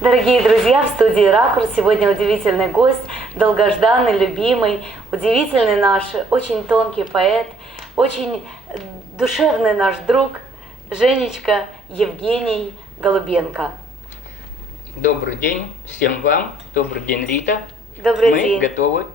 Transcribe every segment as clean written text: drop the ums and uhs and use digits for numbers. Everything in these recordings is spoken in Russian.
Дорогие друзья, в студии «Ракурс» сегодня удивительный гость, долгожданный, любимый, удивительный наш, очень тонкий поэт, очень душевный наш друг Женечка Евгений Голубенко. Добрый день всем вам, добрый день, Рита. Добрый день. Мы готовы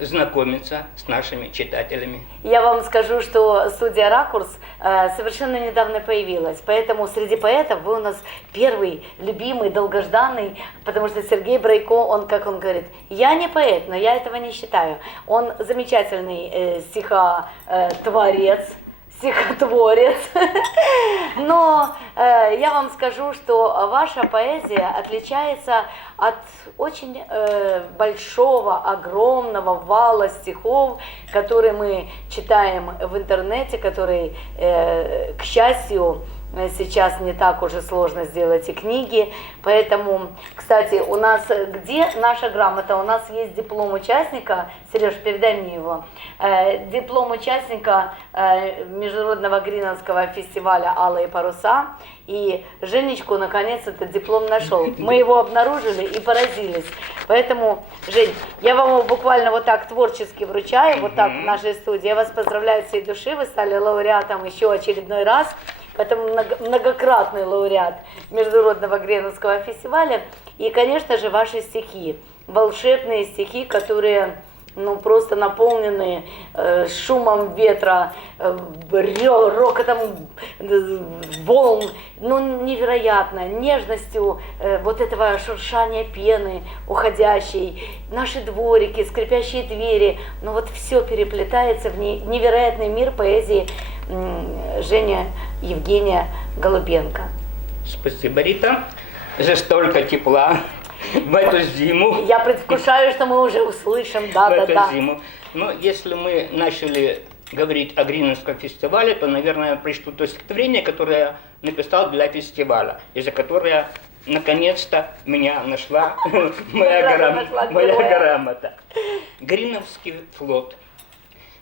знакомиться с нашими читателями. Я вам скажу, что студия «Ракурс» совершенно недавно появилась, поэтому среди поэтов вы у нас первый, любимый, долгожданный, потому что Сергей Брайко, он, как он говорит, я не поэт, но я этого не считаю. Он замечательный стихотворец, но я вам скажу, что ваша поэзия отличается от очень большого, огромного вала стихов, которые мы читаем в интернете, которые, к счастью, сейчас не так уже сложно сделать и книги. Поэтому, кстати, у нас где наша грамота? У нас есть диплом участника. Сереж, передай мне его. Диплом участника Международного Гриновского фестиваля «Алые паруса». И Женечку, наконец, этот диплом нашел. Мы его обнаружили и поразились. Поэтому, Жень, я вам его буквально вот так творчески вручаю, вот так в нашей студии. Я вас поздравляю от всей души. Вы стали лауреатом еще очередной раз. Поэтому многократный лауреат Международного Гриновского фестиваля. И, конечно же, ваши стихи. Волшебные стихи, которые просто наполнены шумом ветра, рокотом волн, невероятно, нежностью вот этого шуршания пены уходящей, наши дворики, скрипящие двери, вот все переплетается в невероятный мир поэзии Женя Евгения Голубенко. Спасибо, Рита, за столько тепла в эту зиму. Я предвкушаю, что мы уже услышим, да. Зиму. Но если мы начали говорить о Гриновском фестивале, то, наверное, пришло то стихотворение, которое я написал для фестиваля, из-за которого наконец-то меня нашла моя грамота. Гриновский флот.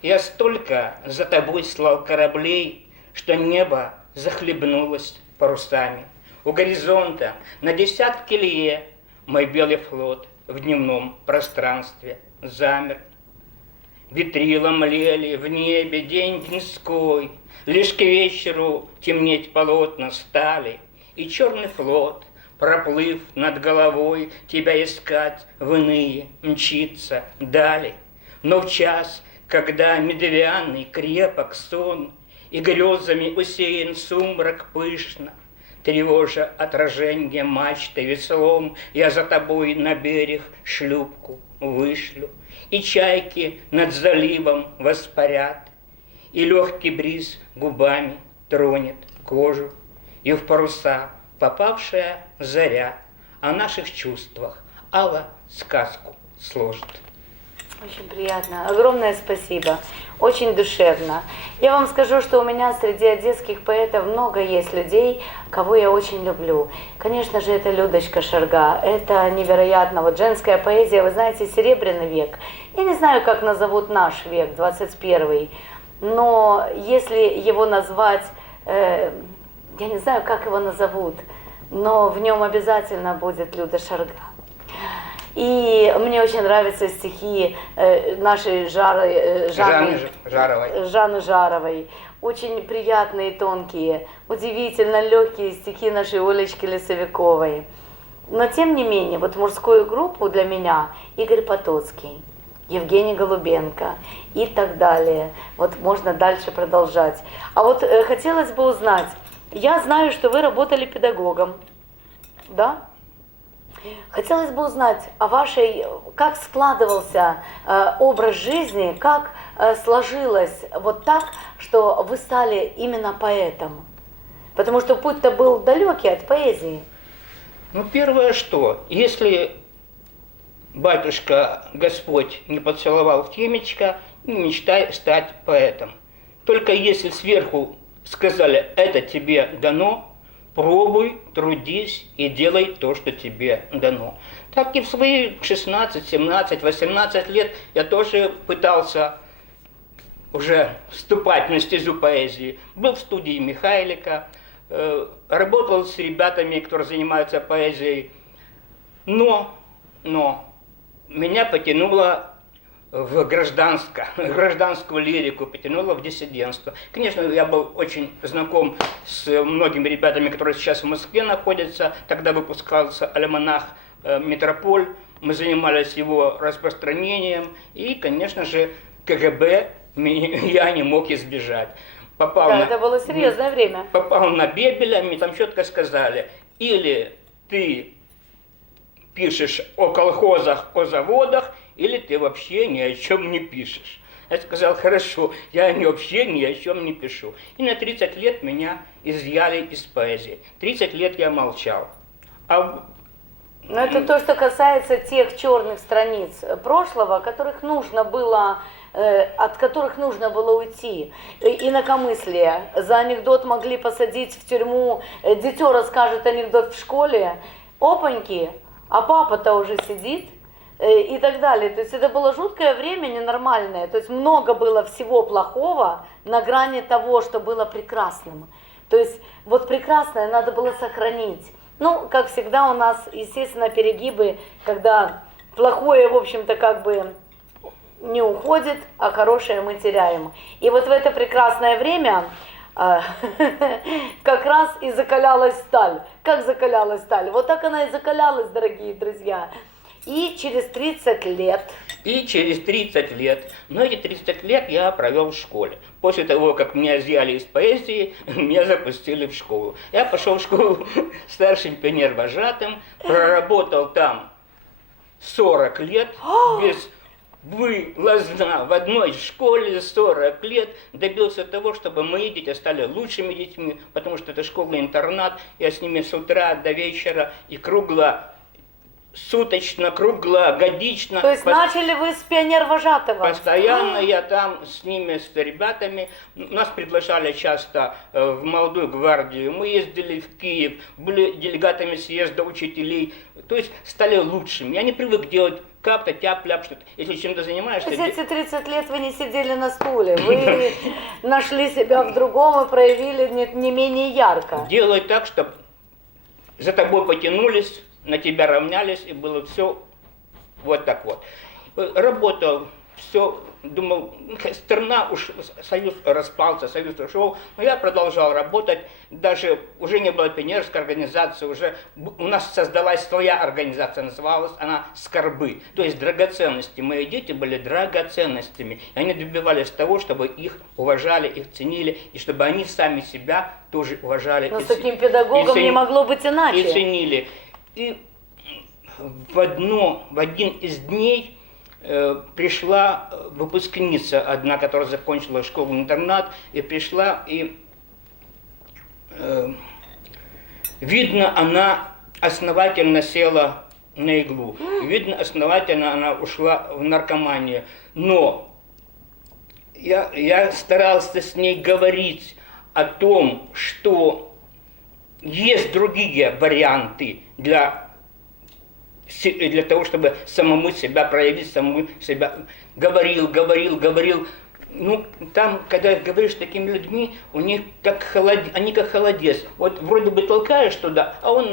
Я столько за тобой слал кораблей, что небо захлебнулось парусами. У горизонта на десятки лье мой белый флот в дневном пространстве замер. Ветрила млели в небе день деньской, лишь к вечеру темнеть полотна стали, и черный флот, проплыв над головой, тебя искать в иные мчится дали. Но в час, когда медвяный крепок сон и грезами усеян сумрак пышно, тревожа отраженье мачты веслом, я за тобой на берег шлюпку вышлю, и чайки над заливом воспарят, и легкий бриз губами тронет кожу, и в паруса попавшая заря о наших чувствах алла сказку сложит. Очень приятно. Огромное спасибо. Очень душевно. Я вам скажу, что у меня среди одесских поэтов много есть людей, кого я очень люблю. Конечно же, это Людочка Шарга. Это невероятно. Вот женская поэзия, вы знаете, Серебряный век. Я не знаю, как назовут наш век, 21-й. Но если его назвать, я не знаю, как его назовут, но в нем обязательно будет Люда Шарга. И мне очень нравятся стихи нашей Жанны Жаровой. Очень приятные, тонкие, удивительно легкие стихи нашей Олечки Лесовиковой. Но тем не менее, вот мужскую группу для меня Игорь Потоцкий, Евгений Голубенко и так далее. Вот можно дальше продолжать. А вот хотелось бы узнать, я знаю, что вы работали педагогом, да? Хотелось бы узнать о вашей, как складывался образ жизни, как сложилось вот так, что вы стали именно поэтом. Потому что путь-то был далекий от поэзии. Первое что, если батюшка Господь не поцеловал в темечко, не мечтай стать поэтом. Только если сверху сказали, это тебе дано, пробуй, трудись и делай то, что тебе дано. Так и в свои 16, 17, 18 лет я тоже пытался уже вступать на стезю поэзии. Был в студии Михайлика, работал с ребятами, которые занимаются поэзией Но меня потянуло в гражданскую лирику, потянуло в диссидентство. Конечно, я был очень знаком с многими ребятами, которые сейчас в Москве находятся. Тогда выпускался альманах «Метрополь». Мы занимались его распространением. И, конечно же, КГБ я не мог избежать. Это было серьезное время. Попал на Бебеля, мне там четко сказали, или ты пишешь о колхозах, о заводах, или ты вообще ни о чем не пишешь. Я сказал, хорошо, я вообще ни о чем не пишу. И на 30 лет меня изъяли из поэзии. 30 лет я молчал. Но это то, что касается тех черных страниц прошлого, от которых нужно было уйти. Инакомыслие. За анекдот могли посадить в тюрьму, дитё расскажет анекдот в школе, опаньки, а папа-то уже сидит. И так далее. То есть это было жуткое время, ненормальное. То есть много было всего плохого на грани того, что было прекрасным. То есть вот прекрасное надо было сохранить. Ну, как всегда у нас, естественно, перегибы, когда плохое, в общем-то, как бы не уходит, а хорошее мы теряем. И вот в это прекрасное время как раз и закалялась сталь. Как закалялась сталь? Вот так она и закалялась, дорогие друзья. И через 30 лет... Но эти 30 лет я провел в школе. После того, как меня изъяли из поэзии, меня запустили в школу. Я пошел в школу старшим пионер-вожатым, проработал там 40 лет, вылазна в одной школе 40 лет, добился того, чтобы мои дети стали лучшими детьми, потому что это школа-интернат, я с ними с утра до вечера и суточно, круглогодично. То есть начали вы с пионер-вожатого? Постоянно я там с ними, с ребятами. Нас приглашали часто в молодую гвардию. Мы ездили в Киев, были делегатами съезда учителей. То есть стали лучшими. Я не привык делать как-то тяп-ляп что-то. Если чем-то занимаешься... То есть эти 30 лет вы не сидели на стуле. Вы нашли себя в другом и проявили не менее ярко. Делай так, чтобы за тобой потянулись, на тебя равнялись, и было все вот так вот. Работал, все, думал, страна, союз распался, союз ушел, но я продолжал работать, даже уже не было пионерской организации, уже у нас создалась своя организация, называлась она «Скорбы», то есть драгоценности. Мои дети были драгоценностями, и они добивались того, чтобы их уважали, их ценили, и чтобы они сами себя тоже уважали. Но с таким педагогом не могло быть иначе. И ценили. И в один из дней пришла выпускница одна, которая закончила школу-интернат, и пришла, и видно, она основательно села на иглу, видно, основательно она ушла в наркоманию, но я старался с ней говорить о том, что есть другие варианты для того, чтобы самому себя проявить, самому себя говорил. Ну, там, когда говоришь с такими людьми, у них они как холодец. Вот вроде бы толкаешь туда, а он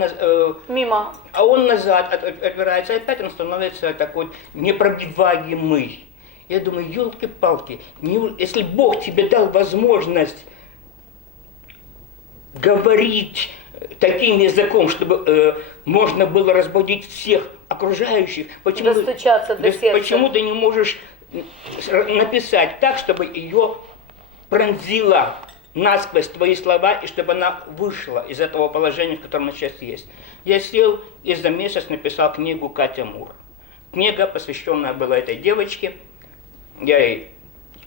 мимо. А он назад отбирается, и опять он становится такой непробиваемый. Я думаю, елки-палки, если Бог тебе дал возможность говорить таким языком, чтобы можно было разбудить всех окружающих, достучаться до сердца. Почему ты не можешь написать так, чтобы ее пронзила насквозь твои слова, и чтобы она вышла из этого положения, в котором она сейчас есть. Я сел и за месяц написал книгу «Катя Мур». Книга, посвященная была этой девочке. Я ей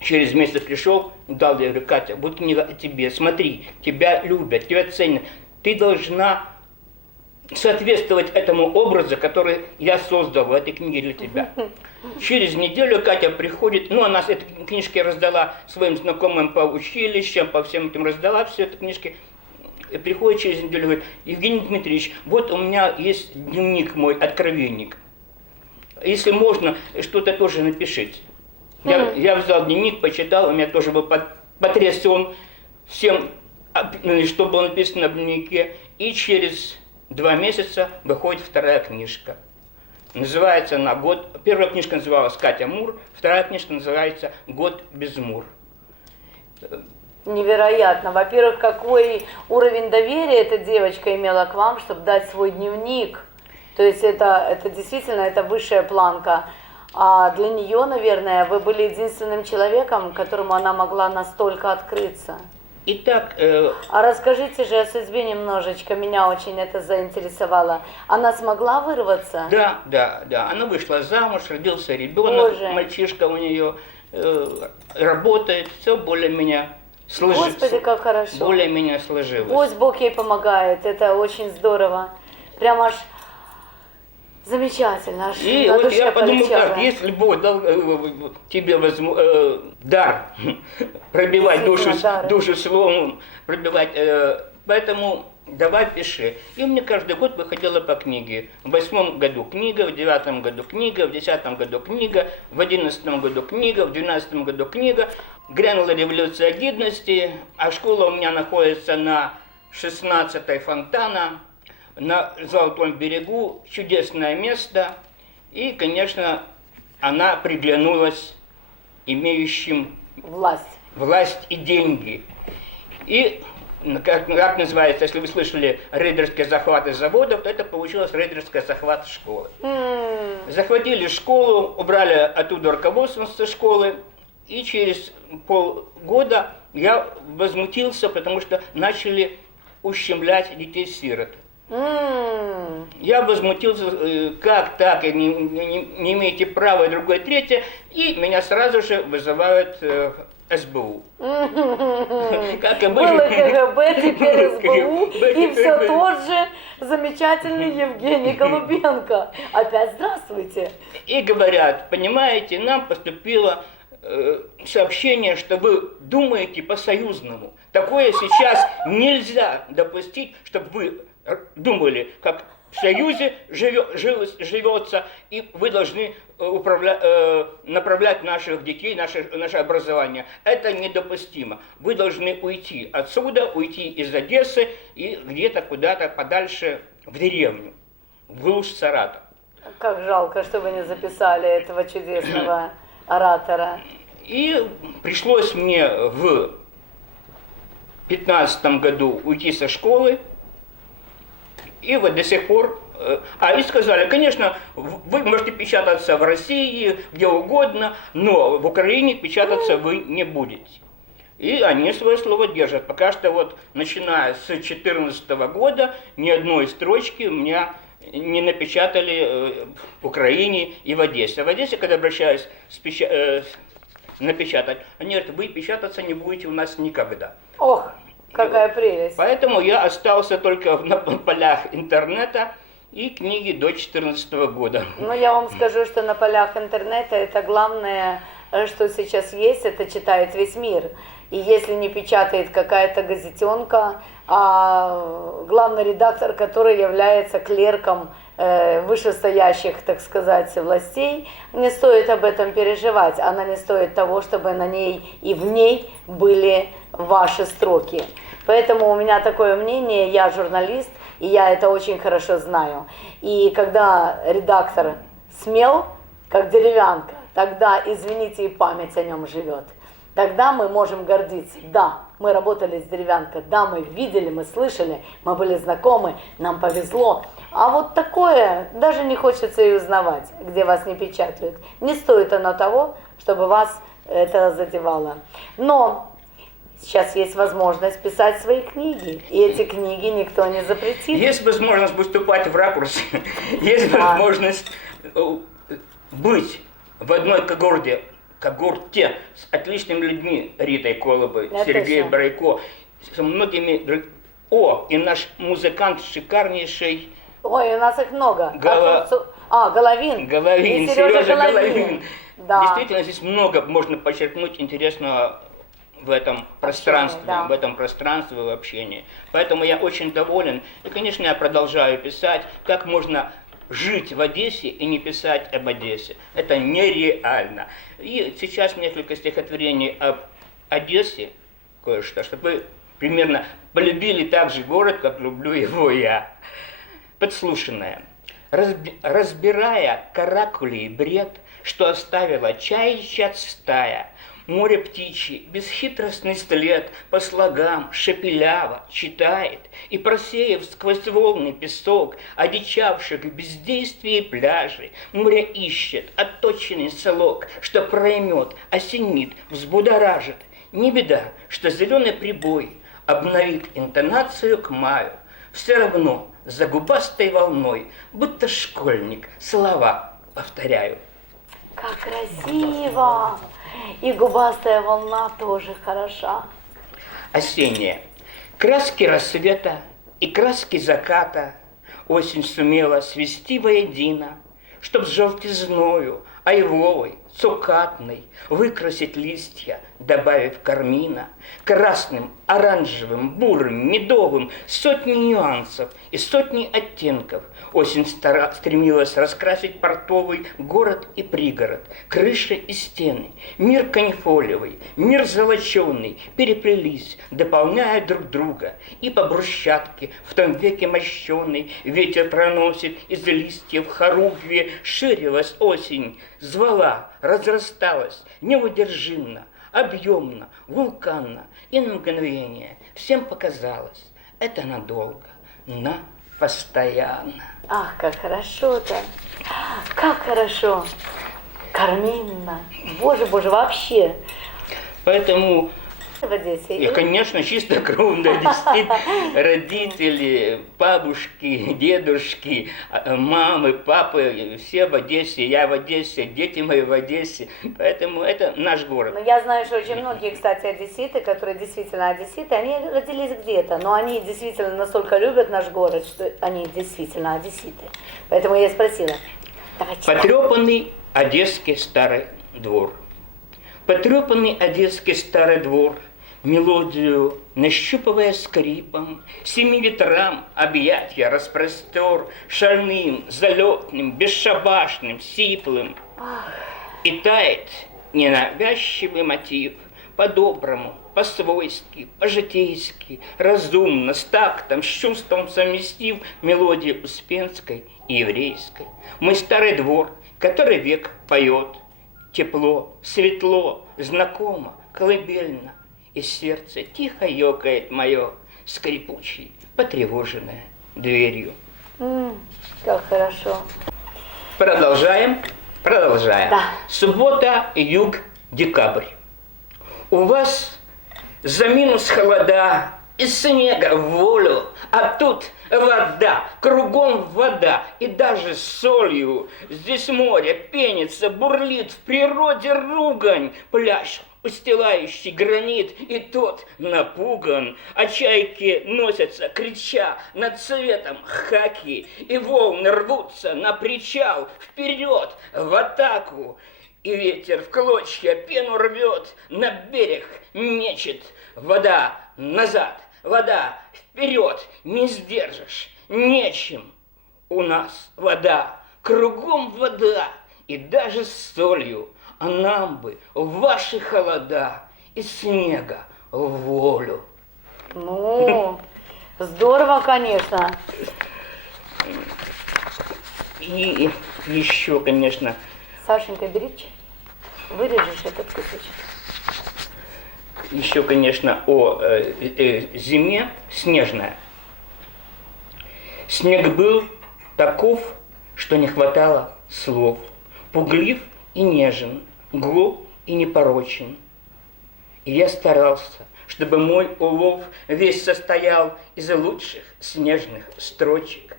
через месяц пришел, дал, я говорю, Катя, вот книга о тебе, смотри, тебя любят, тебя ценят. Ты должна соответствовать этому образу, который я создал в этой книге для тебя. Через неделю Катя приходит, она эти книжки раздала своим знакомым по училищам, по всем этим раздала все эти книжки. И приходит через неделю и говорит, Евгений Дмитриевич, вот у меня есть дневник мой, откровенник. Если можно, что-то тоже напишите. Я взял дневник, почитал, у меня тоже был потрясен всем, что было написано в дневнике. И через 2 месяца выходит вторая книжка. Называется она «Год». Первая книжка называлась «Катя Мур», вторая книжка называется «Год без Мур». Невероятно. Во-первых, какой уровень доверия эта девочка имела к вам, чтобы дать свой дневник. То есть это действительно это высшая планка. А для нее, наверное, вы были единственным человеком, которому она могла настолько открыться. Итак, А расскажите же о судьбе немножечко, меня очень это заинтересовало. Она смогла вырваться? да. Она вышла замуж, родился ребенок, Боже. мальчишка у нее работает, все более-менее сложилось. Господи, как хорошо. Более-менее сложилось. Пусть Бог ей помогает, это очень здорово. Прям аж замечательно, аж И на вот душе я подумал полегчало. так, если Бог дал тебе дар пробивать Действительно, душу словом, пробивать, поэтому давай пиши. И у меня каждый год выходила по книге. В 8 году книга, в 9 году книга, в 10 году книга, в 11 году книга, в 12 году книга. Грянула революция гидности, а школа у меня находится на 16-й Фонтана, на Золотом берегу, чудесное место. И, конечно, она приглянулась имеющим власть и деньги. И, как называется, если вы слышали рейдерские захваты заводов, то это получилось рейдерский захват школы. Захватили школу, убрали оттуда руководство со школы, и через полгода я возмутился, потому что начали ущемлять детей-сирот. Я возмутился, как так, не имеете права, и другое, третье, и меня сразу же вызывают в СБУ. Как Было КГБ, теперь СБУ, и все тот же замечательный Евгений Голубенко. Опять здравствуйте. И говорят, понимаете, нам поступило сообщение, что вы думаете по-союзному. Такое сейчас нельзя допустить, чтобы вы думали, как в Союзе живется, и вы должны направлять наших детей, наше образование. Это недопустимо. Вы должны уйти отсюда, уйти из Одессы и где-то куда-то подальше в деревню, в глушь Саратов. Как жалко, что вы не записали этого чудесного оратора. И пришлось мне в 15 году уйти со школы. И вот до сих пор... и сказали, конечно, вы можете печататься в России, где угодно, но в Украине печататься вы не будете. И они свое слово держат. Пока что вот, начиная с 2014 года, ни одной строчки у меня не напечатали в Украине и в Одессе. В Одессе, когда обращаюсь напечатать, они говорят, вы печататься не будете у нас никогда. Ох, какая прелесть. Поэтому я остался только на полях интернета и книги до 2014 года. Ну, я вам скажу, что на полях интернета это главное, что сейчас есть, это читает весь мир. И если не печатает какая-то газетенка, а главный редактор, который является клерком вышестоящих, так сказать, властей, не стоит об этом переживать. Она не стоит того, чтобы на ней и в ней были ваши строки. Поэтому у меня такое мнение, я журналист, и я это очень хорошо знаю. И когда редактор смел, как деревянка, тогда, извините, и память о нем живет. Тогда мы можем гордиться. Да, мы работали с деревянкой, да, мы видели, мы слышали, мы были знакомы, нам повезло. А вот такое, даже не хочется и узнавать, где вас не печатают. Не стоит оно того, чтобы вас это задевало. Но сейчас есть возможность писать свои книги, и эти книги никто не запретит. Есть возможность выступать в ракурсе, есть возможность быть в одной когорте с отличными людьми, Ритой Колобой, Сергеем Брайко, со многими. И наш музыкант шикарнейший. Ой, у нас их много. Головин. И Сережа Головин. Да. Действительно, здесь много можно подчеркнуть интересного в этом пространстве, да. в этом пространстве, в общении. Поэтому я очень доволен. И, конечно, я продолжаю писать, как можно жить в Одессе и не писать об Одессе. Это нереально. И сейчас несколько стихотворений об Одессе, кое-что, чтобы вы примерно полюбили так же город, как люблю его я. Подслушанное. разбирая каракули и бред, что оставила чаячья стая, море птичье, бесхитростный след по слогам шепеляво читает, и, просеяв сквозь волны песок одичавших в бездействии пляжей, море ищет отточенный слог, что проймет, осенит, взбудоражит. Не беда, что зеленый прибой обновит интонацию к маю, все равно за губастой волной, будто школьник, слова повторяю. Как красиво! И губастая волна тоже хороша. Осенняя. Краски рассвета и краски заката осень сумела свести воедино, чтоб с желтизною, айвовой, цукатной выкрасить листья, добавив кармина, красным, оранжевым, бурым, медовым, сотни нюансов и сотни оттенков. Осень стремилась раскрасить портовый город и пригород, крыши и стены. Мир канифолиевый, мир золоченый переплелись, дополняя друг друга. И по брусчатке, в том веке мощеный, ветер проносит из листьев хоругвие, ширилась осень, звала, разрасталась, неудержимо, объемно, вулканно, и на мгновение всем показалось, это надолго, на постоянно. Ах, как хорошо-то! Как хорошо! Карминно! Боже, боже, вообще! Поэтому, В Одессе. конечно, чистокровные родители, бабушки, дедушки, мамы, папы, все в Одессе, я в Одессе, дети мои в Одессе. Поэтому это наш город. Но я знаю, что очень многие, кстати, одесситы, которые действительно одесситы, они родились где-то, но они действительно настолько любят наш город, что они действительно одесситы. Поэтому я и спросила. Давай, читай. Потрепанный одесский старый двор. Потрепанный одесский старый двор, мелодию нащупывая скрипом, семи ветрам объятья распростер, шальным, залетным, бесшабашным, сиплым. И тает ненавязчивый мотив, по-доброму, по-свойски, по-житейски, разумно, с тактом, с чувством совместив мелодии успенской и еврейской. Мой старый двор, который век поет, тепло, светло, знакомо, колыбельно, и сердце тихо ёкает мое, скрипучей, потревоженное дверью. Как хорошо. Продолжаем. Да. Суббота, июль, декабрь. У вас за минус холода, из снега в волю, а тут вода, кругом вода, и даже с солью. Здесь море пенится, бурлит, в природе ругань, пляж, устилающий гранит, и тот напуган, а чайки носятся, крича над цветом хаки, и волны рвутся на причал, вперед, в атаку. И ветер в клочья пену рвет, на берег мечет. Вода назад, вода вперед, не сдержишь, нечем. У нас вода, кругом вода, и даже с солью. А нам бы в ваши холода и снега в волю. Ну, здорово, конечно. И еще, конечно, Сашенька, бери, вырежешь этот кусочек. еще, конечно, о зиме снежная. Снег был таков, что не хватало слов. Пуглив и нежен, глуп и непорочен. И я старался, чтобы мой улов весь состоял из лучших снежных строчек.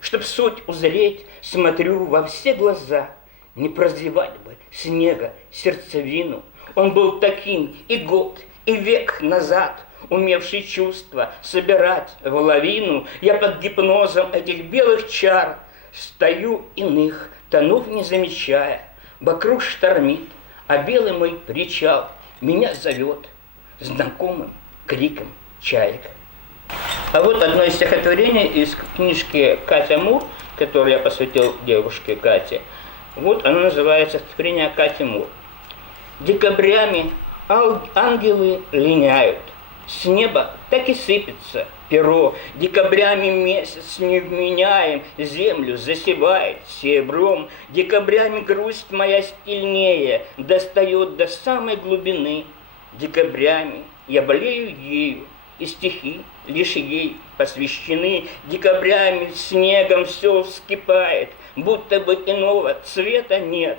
Чтоб суть узреть, смотрю во все глаза, не прозевать бы снега сердцевину. Он был таким и год, и век назад, умевший чувства собирать в лавину. Я под гипнозом этих белых чар стою иных тонов не замечая. Вокруг штормит, а белый мой причал меня зовет знакомым криком чаек. А вот одно из стихотворений из книжки Катя Мур, которую я посвятил девушке Кате. Вот оно называется «Стихотворение Кати Мур». Декабрями ангелы линяют, с неба так и сыпется перо. Декабрями месяц невменяем, землю засевает серебром. Декабрями грусть моя сильнее достает до самой глубины. Декабрями я болею ею, и стихи лишь ей посвящены. Декабрями снегом все вскипает, будто бы иного цвета нет.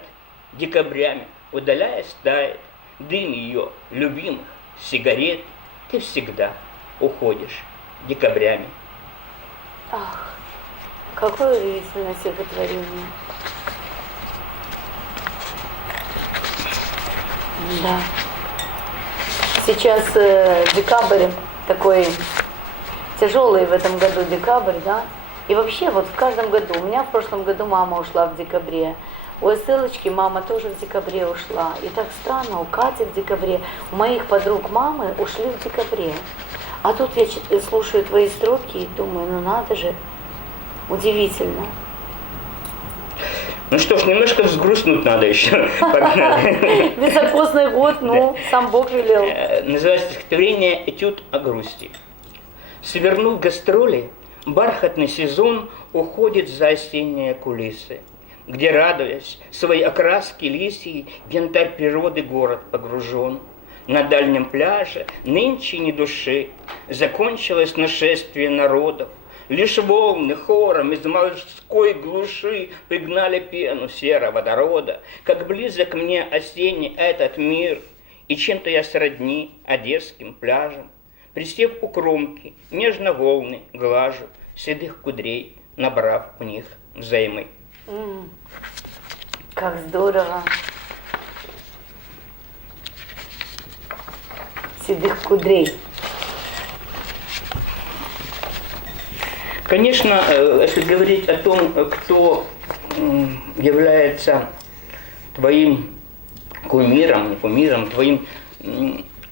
Декабрями, удаляясь, тает дым ее любимых сигарет. Ты всегда уходишь декабрями. Ах, какое удивительное стихотворение. Да. Сейчас декабрь такой тяжелый в этом году декабрь, да? И вообще вот в каждом году, у меня в прошлом году мама ушла в декабре, у Эстелочки мама тоже в декабре ушла. И так странно, у Кати в декабре, у моих подруг мамы ушли в декабре. А тут я слушаю твои строки и думаю, ну надо же, удивительно. Ну что ж, немножко взгрустнуть надо еще. Погнали. Високосный год, ну, сам Бог велел. Называется стихотворение «Этюд о грусти». Свернув гастроли, бархатный сезон уходит за осенние кулисы, где, радуясь своей окраски лисьей, в янтарь природы город погружен. На дальнем пляже нынче ни души, закончилось нашествие народов. Лишь волны хором из морской глуши пригнали пену сероводорода. Как близок мне осенний этот мир, и чем-то я сродни одесским пляжам. Присев у кромки, нежно волны глажу, седых кудрей, набрав в них взаймы. Как здорово. Седых кудрей. Конечно, если говорить о том, кто является твоим кумиром, не кумиром, твоим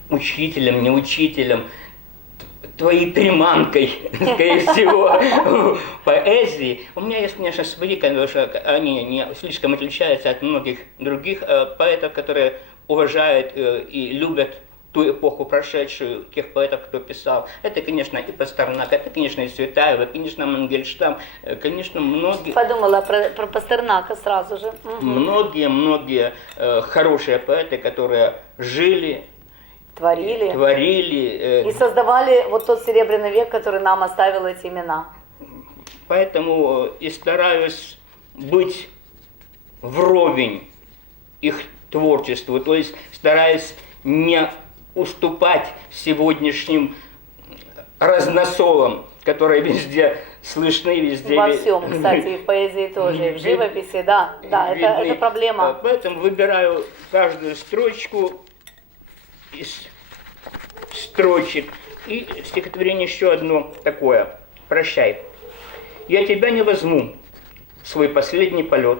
учителем, не учителем, твоей приманкой, скорее всего, поэзии. У меня есть, конечно, свои, потому что они не слишком отличаются от многих других поэтов, которые уважают и любят ту эпоху прошедшую, тех поэтов, кто писал. Это, конечно, и Пастернак, это, конечно, и Цветаева, конечно, Мангельштам, конечно, многие... Подумала про Пастернака сразу же. Многие хорошие поэты, которые жили, творили и создавали вот тот серебряный век, который нам оставил эти имена. Поэтому и стараюсь быть вровень их творчеству, то есть стараюсь не уступать сегодняшним разносолам, которые везде слышны, везде... Во всем, кстати, и в поэзии тоже, и в живописи, да, это проблема. Поэтому выбираю каждую строчку из строчек. И стихотворение еще одно такое. «Прощай. Я тебя не возьму в свой последний полет,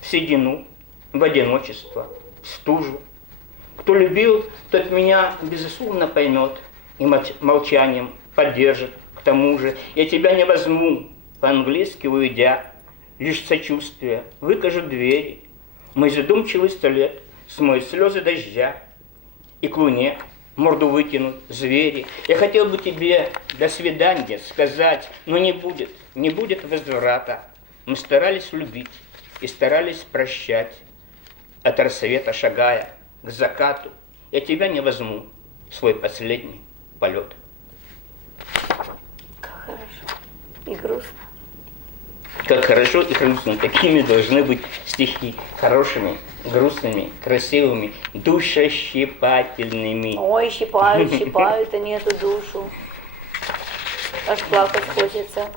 в седину, в одиночество, в стужу. Кто любил, тот меня безусловно поймет и молчанием поддержит. К тому же я тебя не возьму, по-английски уйдя, лишь сочувствие выкажут двери. Мой задумчивый 100 лет смоет слезы дождя, и к луне морду вытянут звери. Я хотел бы тебе до свидания сказать, но не будет возврата. Мы старались любить и старались прощать, от рассвета шагая к закату. Я тебя не возьму в свой последний полет». Как хорошо и грустно. Как хорошо и грустно. Такими должны быть стихи. Хорошими, грустными, красивыми, душещипательными. Ой, щипают, а нету душу. Аж плакать хочется.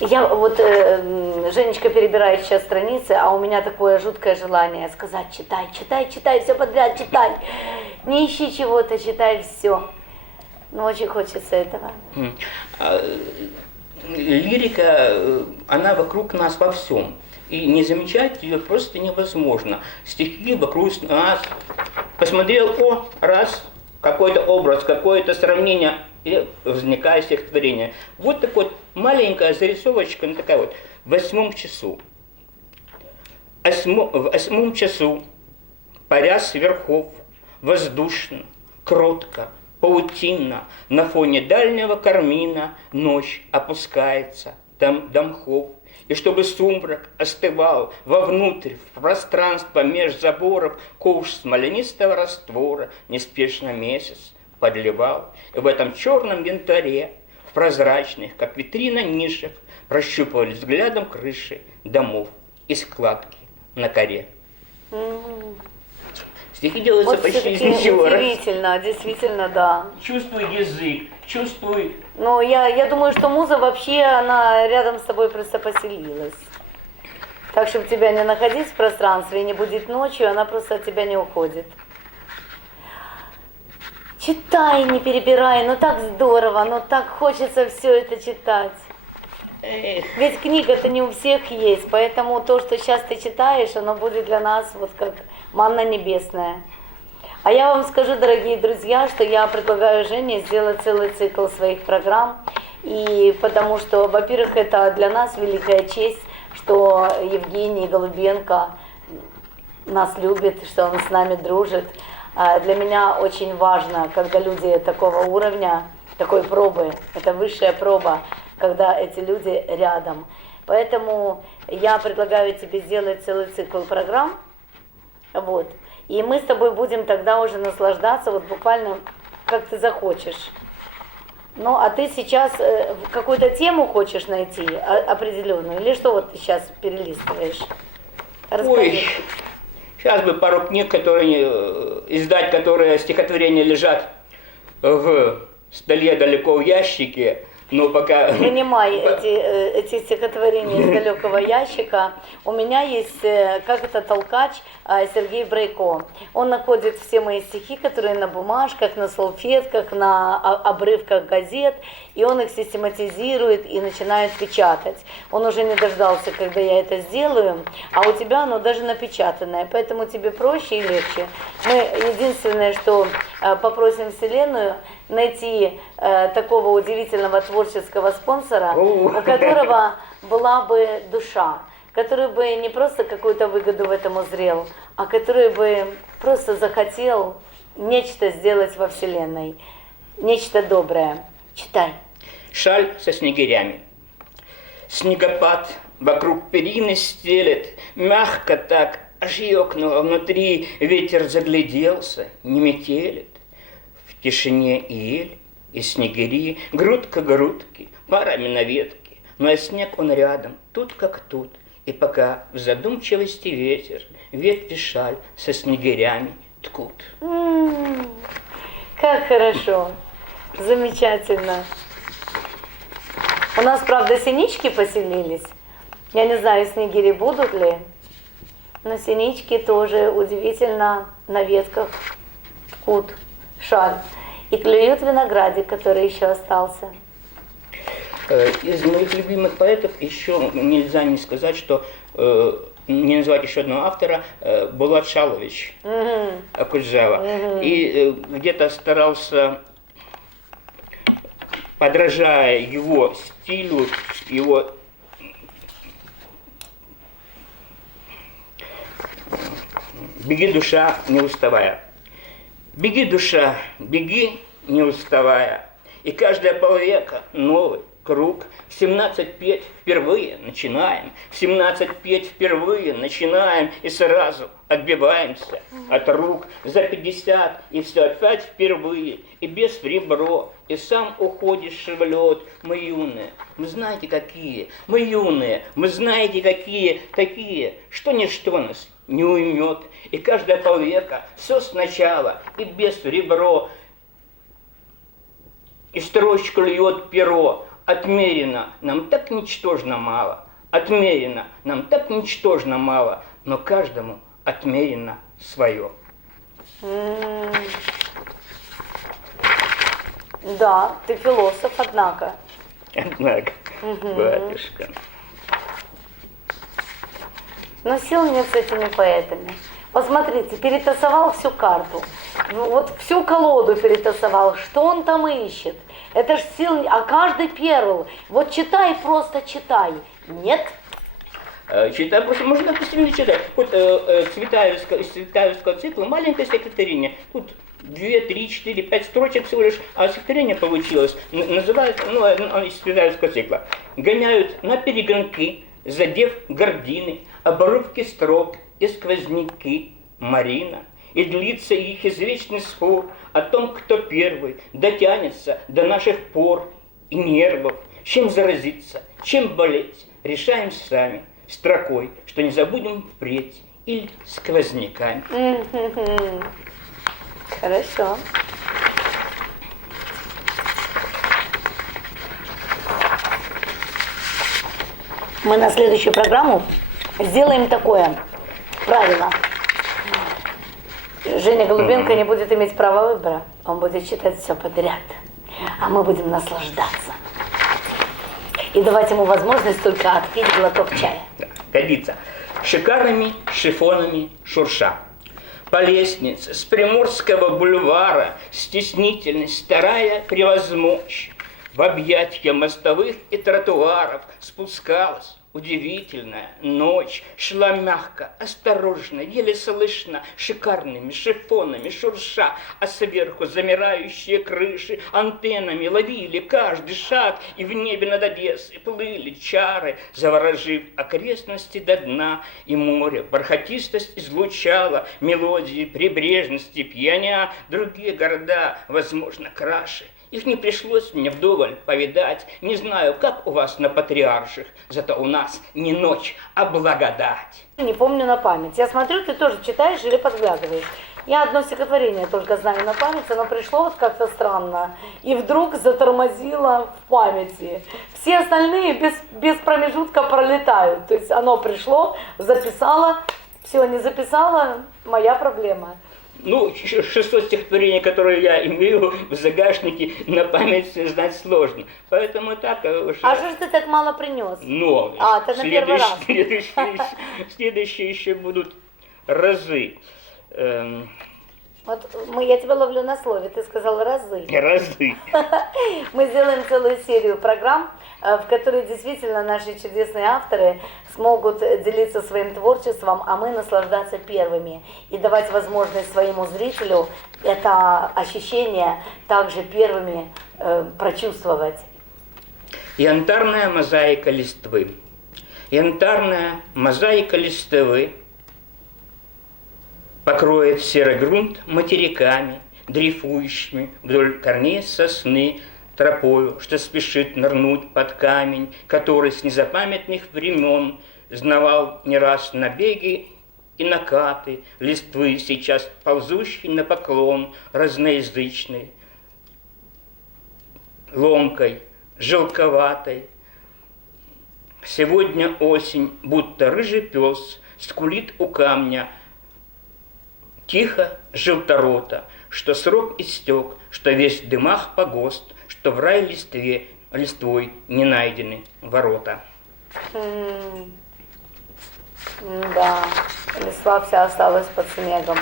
Я вот, Женечка перебирает сейчас страницы, а у меня такое жуткое желание сказать: читай, читай, читай, все подряд, читай. Не ищи чего-то, читай все. Но очень хочется этого. Лирика, она вокруг нас во всем. И не замечать ее просто невозможно. Стихи вокруг нас. Посмотрел, раз, какой-то образ, какое-то сравнение, и возникает стихотворение. Вот такая вот маленькая зарисовочка, ну такая вот. В 8 часу. В 8 часу, паря с верхов, воздушно, кротко, паутинно, на фоне дальнего кармина ночь опускается до мхов. И чтобы сумрак остывал вовнутрь, в пространство меж заборов, ковш смоленистого раствора неспешно месяц подливал. И в этом черном янтаре, в прозрачных, как витрина, нишах, прощупывались взглядом крыши домов и складки на коре. Стихи делаются Вот почти из все-таки ничего. удивительно, действительно, да. Чувствуй язык, чувствуй. Но я думаю, что муза вообще, она рядом с тобой просто поселилась. Так, чтобы тебя не находить в пространстве и не будить ночью, она просто от тебя не уходит. Читай, не перебирай, ну так здорово, ну так хочется все это читать. Эх, Ведь книга-то не у всех есть, поэтому то, что сейчас ты читаешь, оно будет для нас вот как манна небесная. А я вам скажу, дорогие друзья, что я предлагаю Жене сделать целый цикл своих программ. И потому что, во-первых, это для нас великая честь, что Евгений Голубенко нас любит, что он с нами дружит. Для меня очень важно, когда люди такого уровня, такой пробы, это высшая проба, когда эти люди рядом. Поэтому я предлагаю тебе сделать целый цикл программ. Вот. И мы с тобой будем тогда уже наслаждаться, вот буквально как ты захочешь. Ну, а ты сейчас какую-то тему хочешь найти определенную? Или что вот ты сейчас перелистываешь? Расскажи. ой, сейчас бы пару книг, которые издать, которые стихотворения лежат в столе далеко в ящике, но пока... Вынимай эти стихотворения из далекого ящика. У меня есть, как это, толкач Сергей Брейко. Он находит все мои стихи, которые на бумажках, на салфетках, на обрывках газет, и он их систематизирует и начинает печатать. Он уже не дождался, когда я это сделаю, а у тебя оно даже напечатанное, поэтому тебе проще и легче. Мы единственное, что попросим Вселенную найти такого удивительного творческого спонсора, у которого была бы душа, который бы не просто какую-то выгоду в этом узрел, а который бы просто захотел нечто сделать во Вселенной, нечто доброе. Читай. Шаль со снегирями. Снегопад вокруг перины стелет, мягко так, аж ёкнуло внутри, ветер загляделся, не метелит. В тишине и ель, и снегири, грудка грудки, парами на ветке, но и снег он рядом, тут как тут. И пока в задумчивости ветер, ветви шаль со снегирями ткут. Как хорошо, замечательно. У нас, правда, синички поселились. Я не знаю, снегири будут ли, но синички тоже удивительно на ветках ткут шаль и клюют виноградик, который еще остался. Из моих любимых поэтов еще нельзя не сказать, что не назвать еще одного автора, Булат Шалович Акуджава. И где-то старался, подражая его стилю, его «Беги, душа, не уставая». Беги, душа, беги, не уставая. И каждая полвека новый круг. В 17 петь впервые начинаем. В 17 петь впервые начинаем. И сразу отбиваемся от рук. За 50 и все опять впервые. И без ребро. И сам уходишь в лед. Мы юные, мы знаете какие. Мы юные, мы знаете какие. Такие, что ничто нас не уймет. И каждая полвека все сначала. И без ребро. И строчку льет перо. Отмерено нам так ничтожно мало. Отмерено нам так ничтожно мало. Но каждому отмерено свое. Да, ты философ, однако. Однако, батюшка. Но сил нет с этими поэтами. Посмотрите, перетасовал всю карту. Вот всю колоду перетасовал. Что он там ищет? Это ж сил... А каждый перл. Вот читай, просто читай. Нет. Читаю, просто можно так быстрее читать. Вот из Цветаевского цикла маленькое стихотворение. Тут 2, 3, 4, 5 строчек всего лишь, а стихотворение получилось. Называется, из Цветаевского цикла. Гоняют на перегонки, задев гордины, обрывки строк и сквозняки Марина. И длится их извечный спор о том, кто первый дотянется до наших пор и нервов. Чем заразиться, чем болеть, решаем сами строкой, что не забудем впредь, или сквозняками. Хорошо. Мы на следующую программу сделаем такое правило. Женя Голубенко не будет иметь права выбора. Он будет читать все подряд. А мы будем наслаждаться. И давать ему возможность только отпить глоток чая. Годится. Шикарными шифонами шурша. По лестнице с Приморского бульвара стеснительность старая превозмочь. В объятья мостовых и тротуаров спускалась удивительная ночь. Шла мягко, осторожно, еле слышно, шикарными шифонами шурша, а сверху замирающие крыши антеннами ловили каждый шаг, и в небе над Одессой плыли чары, заворожив окрестности до дна, и море бархатистость излучало мелодии прибрежности, пьяня другие города, возможно, краше. Их не пришлось мне вдоволь повидать. Не знаю, как у вас на Патриарших, зато у нас не ночь, а благодать. Не помню на память. Я смотрю, ты тоже читаешь или подглядываешь. Я одно стихотворение только знаю на память, оно пришло вот как-то странно. И вдруг затормозило в памяти. Все остальные без промежутка пролетают. То есть оно пришло, записало, все, не записала, моя проблема. Ну, 600 стихотворений, которые я имею в загашнике, на память знать сложно. Поэтому так уж... А что ж ты так мало принес? Но ты на первый раз. Следующие еще будут разы. Вот я тебя ловлю на слове, ты сказал разы. Разы. Мы сделаем целую серию программ, в которой действительно наши чудесные авторы смогут делиться своим творчеством, а мы наслаждаться первыми и давать возможность своему зрителю это ощущение также первыми прочувствовать. Янтарная мозаика листвы. Янтарная мозаика листвы покроет серый грунт материками, дрейфующими вдоль корней сосны, тропою, что спешит нырнуть под камень, который с незапамятных времен знавал не раз набеги и накаты листвы, сейчас ползущий на поклон разноязычной, ломкой, желковатой. Сегодня осень, будто рыжий пес, скулит у камня, тихо желторота, что срок истек, что весь в дымах погост, что в рай листвой не найдены ворота. Да, листва вся осталась под снегом.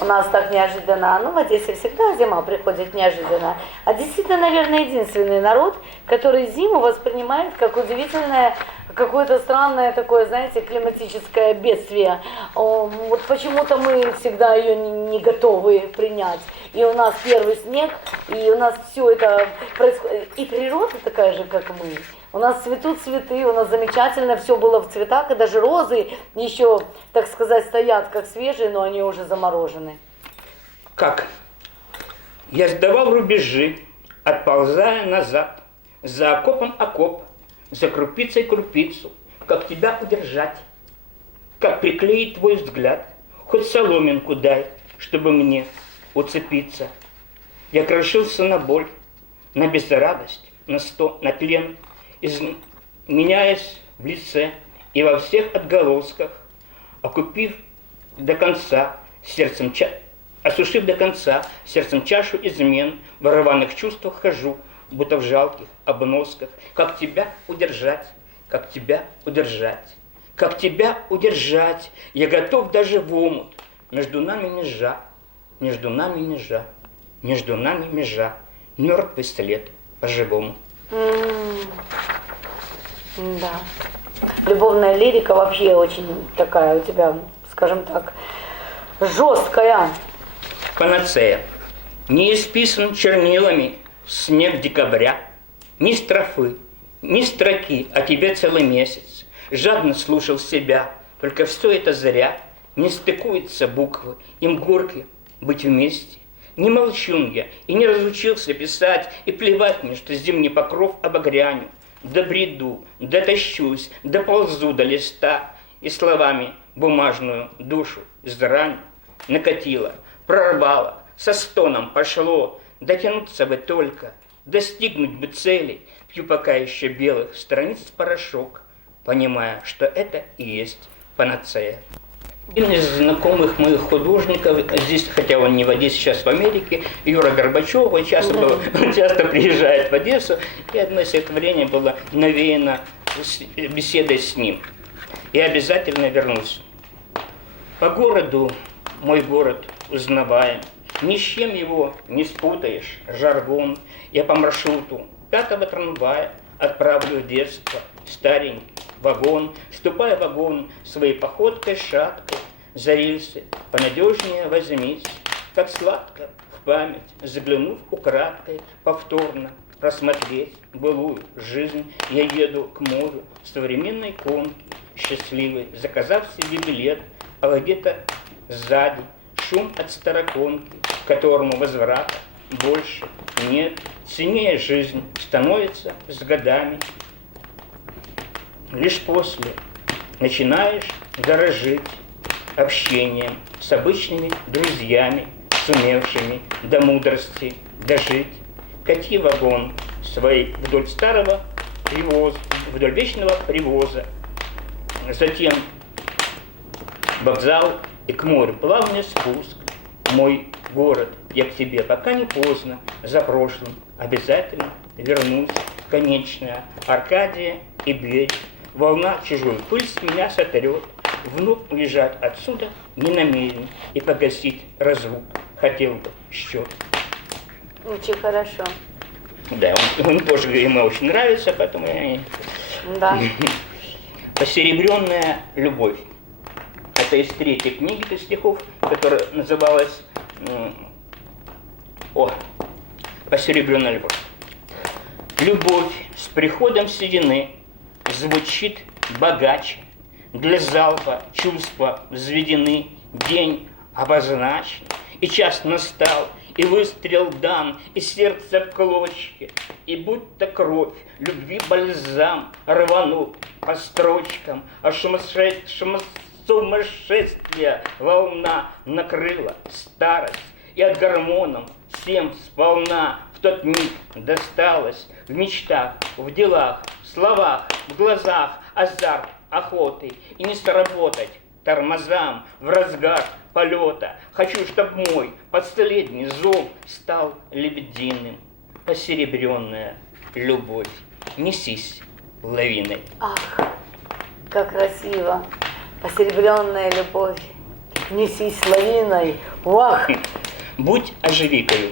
У нас так неожиданно, в Одессе всегда зима приходит неожиданно. А действительно, наверное, единственный народ, который зиму воспринимает как удивительное, какое-то странное такое, знаете, климатическое бедствие. Вот почему-то мы всегда ее не готовы принять. И у нас первый снег, и у нас все это происходит. И природа такая же, как мы. У нас цветут цветы, у нас замечательно все было в цветах, и даже розы еще, так сказать, стоят как свежие, но они уже заморожены. Как? Я сдавал рубежи, отползая назад, за окопом окоп, за крупицей крупицу, как тебя удержать, как приклеить твой взгляд, хоть соломинку дай, чтобы мне уцепиться. Я крошился на боль, на безрадость, на тлен, меняясь в лице и во всех отголосках, окупив до конца сердцем осушив до конца сердцем чашу измен, в рваных чувствах хожу, будто в жалких обносках. Как тебя удержать, как тебя удержать, как тебя удержать, я готов даже в омут. Между нами межа, между нами межа, между нами межа, мертвый след по-живому. Да. Любовная лирика вообще очень такая у тебя, скажем так, жесткая. Панацея. Не исписан чернилами снег декабря, ни строфы, ни строки, а тебе целый месяц. Жадно слушал себя, только все это зря. Не стыкуются буквы, им горки быть вместе. Не молчун я и не разучился писать, и плевать мне, что зимний покров обогряню. Да бреду, да тащусь, да ползу до листа, и словами бумажную душу израню. Накатило, прорвало, со стоном пошло, дотянуться бы только, достигнуть бы цели. Пью пока еще белых страниц порошок, понимая, что это и есть панацея. Один из знакомых моих художников, здесь, хотя он не в Одессе, сейчас в Америке, Юра Горбачев, он часто приезжает в Одессу, и одно стихотворение было навеяно беседой с ним. Я обязательно вернусь. По городу, мой город узнаваем, ни с чем его не спутаешь, жаргон. Я по маршруту 5-го трамвая отправлю в детство старенький вагон, ступая в вагон своей походкой шаткой, за рельсы понадежнее возьмись, как сладко в память, заглянув украдкой, повторно просмотреть былую жизнь, я еду к морю в современной конке, счастливый, заказав себе билет, а где-то сзади шум от староконки, к которому возврата больше нет, ценнее жизнь становится с годами. Лишь после начинаешь дорожить общением с обычными друзьями, сумевшими до мудрости дожить. Кати вагон свой вдоль старого привоза, вдоль вечного привоза. Затем вокзал и к морю плавный спуск. Мой город, я к тебе, пока не поздно, за прошлым обязательно вернусь. Конечная Аркадия и берег. Волна чужую пыль с меня сотрет. Вновь уезжать отсюда не намерен. И погасить разлук хотел бы счет. Очень хорошо. Да, он тоже ему очень нравится, поэтому я... Да. «Посеребренная любовь». Это из 3-й книги стихов, которая называлась «Посеребренная любовь». Любовь с приходом седины звучит богаче, для залпа чувства взведены, день обозначен, и час настал, и выстрел дан, и сердце в клочья, и будто кровь любви бальзам рванул по строчкам, а сумасшествие волна накрыла старость, и от гормонов всем сполна в тот миг досталось в мечтах, в делах, в словах, в глазах азарт охоты, и не сработать тормозам в разгар полета. Хочу, чтоб мой последний зов стал лебединым. Посеребренная любовь, несись лавиной. Ах, как красиво. Посеребренная любовь, несись лавиной. Вах! Будь оживикою,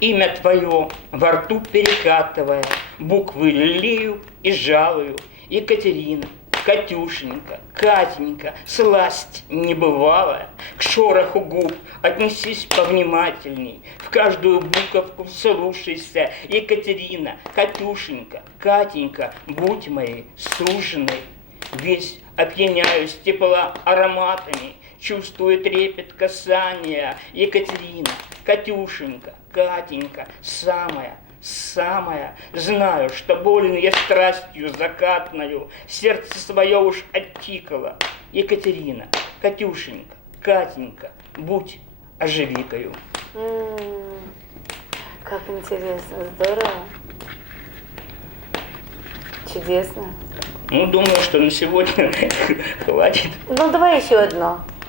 имя твое во рту перекатывая, буквы лелею и жалую. Екатерина, Катюшенька, Катенька, сласть небывалая, к шороху губ отнесись повнимательней, в каждую буковку вслушайся. Екатерина, Катюшенька, Катенька, будь моей суженой. Весь опьяняюсь тепла ароматами, чувствую трепет касания. Екатерина, Катюшенька, Катенька, самая, знаю, что болен я страстью закатною, сердце свое уж оттикало. Екатерина, Катюшенька, Катенька, будь оживикою. Как интересно, здорово. Чудесно. Ну, думаю, что на сегодня хватит. Ну, давай еще одно и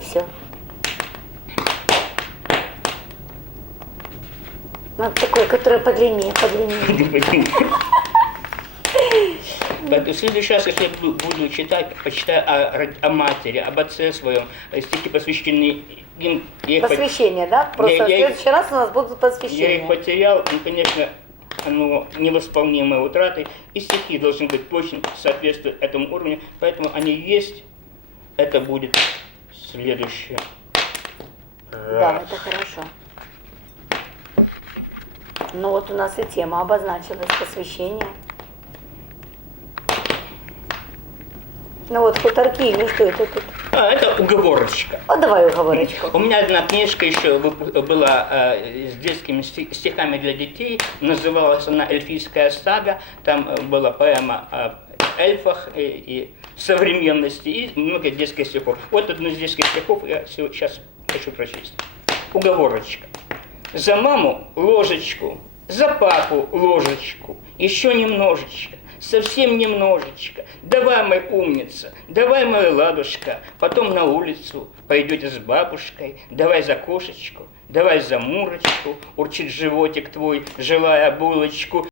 все. Ну, такое, которое подлиннее. В следующий раз, если я буду читать, почитаю о матери, об отце своем, стихи посвященные им. Посвящение, да? Просто в следующий раз у нас будут посвящения. Я их потерял, ну, конечно, оно невосполнимой утраты, и стихи должны быть точно соответствовать этому уровню, поэтому они есть, это будет следующее. Да, это хорошо. Ну вот у нас и тема обозначилась, посвящение. Ну вот хуторки или что это тут? Это уговорочка. Вот давай уговорочку. У меня одна книжка еще была с детскими стихами для детей, называлась она «Эльфийская сага», там была поэма о эльфах и современности, и много детских стихов. Вот одну из детских стихов я сейчас хочу прочесть. Уговорочка. За маму ложечку, за папу ложечку, еще немножечко, совсем немножечко. Давай, мой умница, давай, моя ладушка, потом на улицу пойдете с бабушкой, давай за кошечку, давай за Мурочку, урчит животик твой, желая булочку.